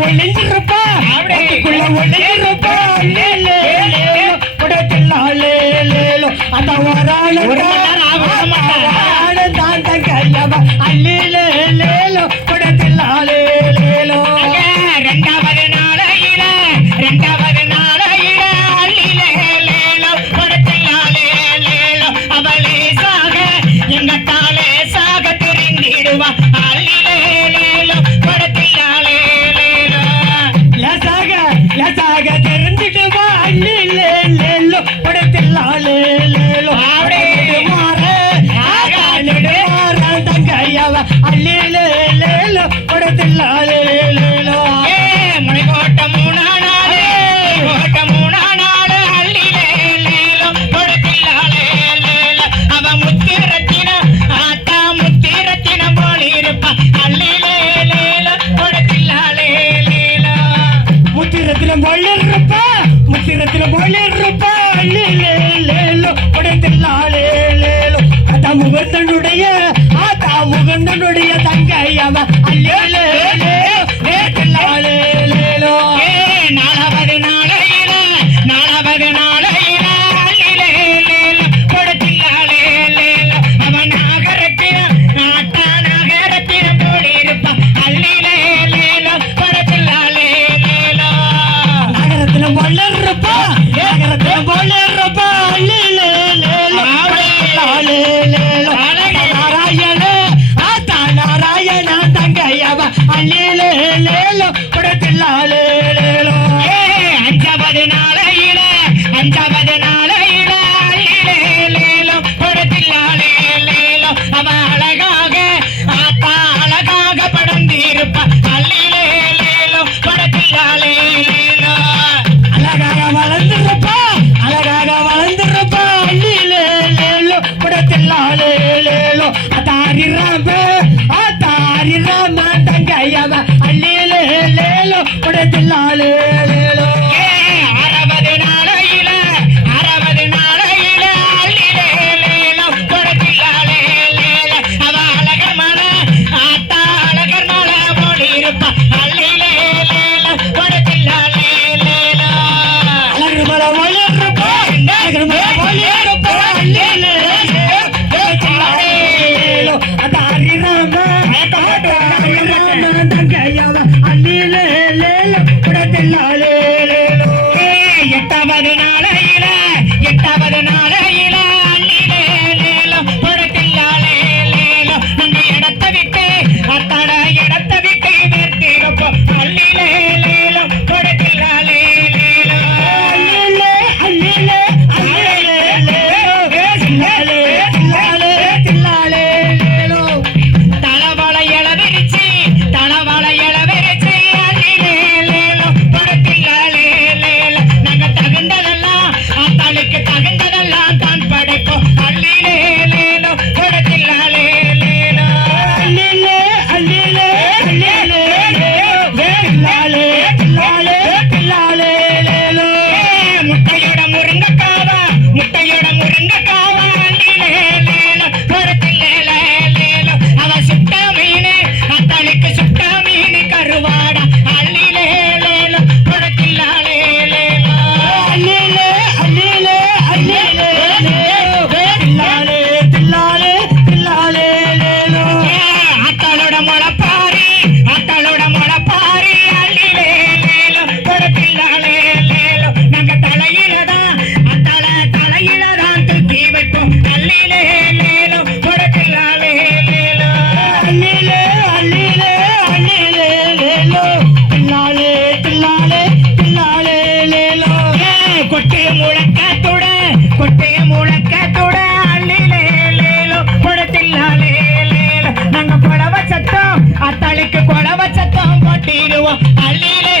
ஒளிஞ்சிருப்பா அப்படிக்குள்ள ஒளிஞ்சிருப்பா குடத்தில்லாலே அந்த தான் கையவ அல்லிலே குடத்தில்லாலே ரெண்டாவது நாளையில அல்லிலே குடத்தில்லாலே அவளே சாக எங்கத்தாலே சாக தெரிந்திடுவா அல்லிலே குடத்தில்லாலே லசாக தெரிஞ்சிடுவா அல்லிலே குடத்தில்லாலே தங்கையவ அல்லிலே குடத்தில்லாலே முத்திரத்திலும் போலிருப்பா அல்லிலே குடத்தில்லாலே முகந்தனுடைய தங்கையவ அல்லிலே நாலாவது நாளையில அல்லிலே குடத்தில்லாலே அவன் நாகரத்தின போலிருப்பா அல்லிலே குடத்தில்லாலே நகரத்திலும் போலிருப்பா அல்லிலே நாராயண தங்கையவ அல்லிலே குடத்தில்லாலே அஞ்சாவது நாளையில அல்லிலே குடத்தில்லாலே அவ அழகாக படர்ந்திருப்பா அல்லிலே குடத்தில்லாலே அழகாக வளர்ந்திருப்பா அல்லிலே குடத்தில்லாலே அதாரி ராம தங்கையவ அல்லிலே குடத்தில்லாலே அறுபது நாளையில அல்லிலே குடத்தில்லாலே அவ அழகர் மலை போலிருப்பா அல்லிலே குடத்தில்லாலே அழகு மலை போலிருப்பா அல்லிலே அதாரி ராம தங்கையவ அல்லிலே குடத்தில்லாலே எட்டாவது நாளையில அல்லிலே குடத்தில்லாலே நம்ம இடத்தை விட்டு வேர்த்திருப்போம் அல்லிலே குடத்தில்லாலே தளவாளை இளவரிச்சி அல்லிலே குடத்தில்லாலே நாங்க தகுந்ததெல்லாம் தான் படைப்போம் அல்லிலே குடத்தில்லாலே முட்டையோட முருங்கக்காவா அல்லிலே குடத்தில்லாலே அவ சுட்ட மீன் அத்தாளுக்கு சுட்ட மீன் கருவாடா அல்லிலே குடத்தில்லாலே அத்தாளோட முளப்பாரி அல்லிலே குடத்தில்லாலே நாங்க தலையிலதான் தூக்கி வைப்போம் அல்லிலே குடத்தில்லாலே கொட்டைய முழக்கத்தோட அல்லிலே குடத்தில்லாலே நாங்க கொடவ சத்தம் அத்தாளுக்கு கொடவ சத்தம் போட்டிடுவோம் அல்லிலே